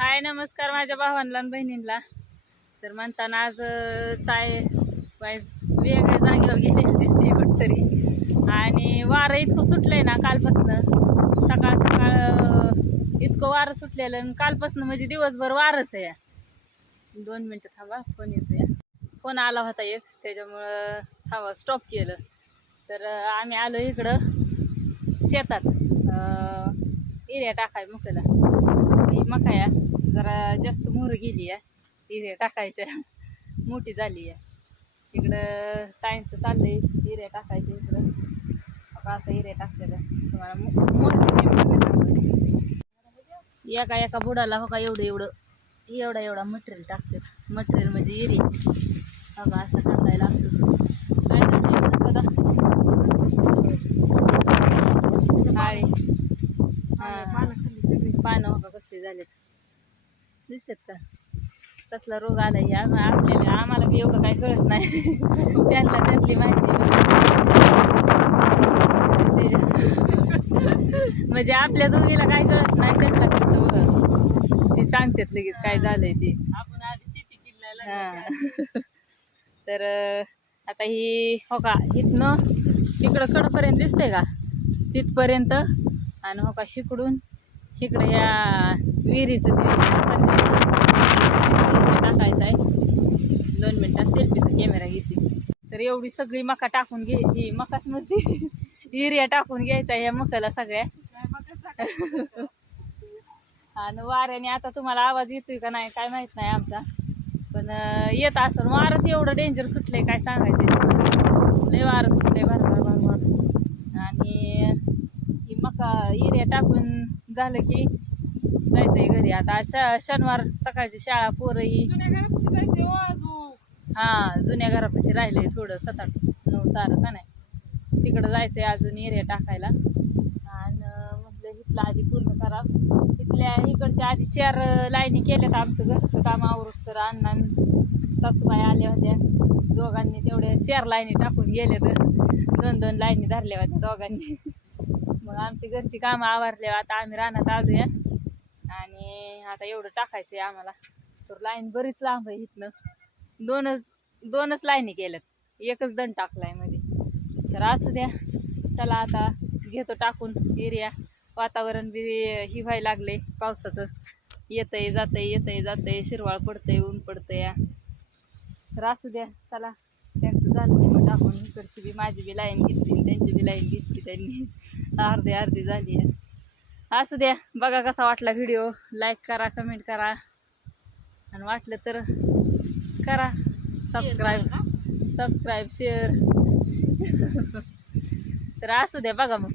हाय नमस्कार माझ्या भावांना आणि बहिणींना. तर म्हणताना आज ताय वाईज वेगळ्या जागेवर गेलेली दिसते कुठतरी. आणि वारं इतकं सुटलंय ना कालपासनं. सकाळ सकाळ इतकं वारं सुटलेलं आणि कालपासनं म्हणजे दिवसभर वारच आहे. 2 मिनटं थांबा, फोन येतोय. फोन आला होता एक, त्याच्यामुळं थांबा स्टॉप केलं. तर आम्ही आलो इकडं शेतात एरिया टाकाय मकाला. ही मका जरा जास्त मोहर गेली आहे, एरिया टाकायच्या मोठी झाली आहे. इकडं ताईंचं चाललंय एरिया टाकायचं. इकडं असं एरिया टाकलेलं तुम्हाला एका एका बुडाला हो का एवढं एवढा मटेरियल टाकतात. मटेरियल म्हणजे एरिया हो का असं टाकायला लागतं. काय पानं हो का कसले झालेत दिसतात का? कसला रोग आलाय आपल्याला, आम्हाला बी एवढं काही कळत नाही. त्यांना त्यातली माहिती म्हणजे आपल्या दोघीला काय कळत नाही, त्यांना कळतं. ती सांगतात लगेच काय झालंय ते. आपण आधी शेती केलेला. हा तर आता ही हो का इथनं तिकडं कडपर्यंत दिसते का तिथपर्यंत. आणि हो का शिकडून इकडे या विहिरीचं ते टाकायचं आहे. 2 मिनिटात सेल्फीचा कॅमेरा घेते. तर एवढी सगळी मका टाकून ही मकाच मध्ये एरिया टाकून घ्यायचा ह्या मकाला सगळ्या. आणि वाऱ्याने आता तुम्हाला आवाज येतोय का नाही काय माहित नाही आमचा, पण येत असं. वारच एवढं डेंजर सुटलंय काय सांगायचं. लय वारं सुटलंय भरभर. आणि ही मका एरिया टाकून झालं की जायचंय घरी. आता शनिवार सकाळची शाळा, पोरं ही हा जुन्या घरापाशी राहिलंय थोडं 7-8-9 सारं का नाही, तिकडं जायचंय अजून एरिया टाकायला. आणि म्हटलं इथलं आधी पूर्ण करा. इथल्या इकडच्या आधी 4 लाईनी केल्यात. आमचं घरचं काम आवरूस तर अण्णा सासूबाई आल्या होत्या. दोघांनी तेवढ्या 4 लाईनी टाकून गेले तर 2-2 लाईनी धरल्या होत्या दोघांनी. मग आमची घरची कामं आवरल्यावर आता आम्ही रानात आलोया. आणि आता एवढं टाकायचंय आम्हाला. तर लाईन बरीच लांब आहे इथनं. दोनच लाईनी केल्यात, एकच दंड टाकलाय मध्ये. तर असू द्या, चला आता घेतो टाकून एरिया. वातावरण बी ही व्हायला लागले पावसाचं. येतंय जातंय शिरवाळ पडतंय, ऊन पडतंय. तर असू द्या चला. त्यांचं झालं टाकून. इकडची बी माझी बी लाईन घेतली, त्यांची बी लाईन घेतली त्यांनी. अर्धी झाली आहे. असू द्या, बघा कसा वाटला व्हिडिओ. लाईक करा, कमेंट करा, आणि वाटलं तर करा सबस्क्राईब शेअर. तर असू द्या बघा मग.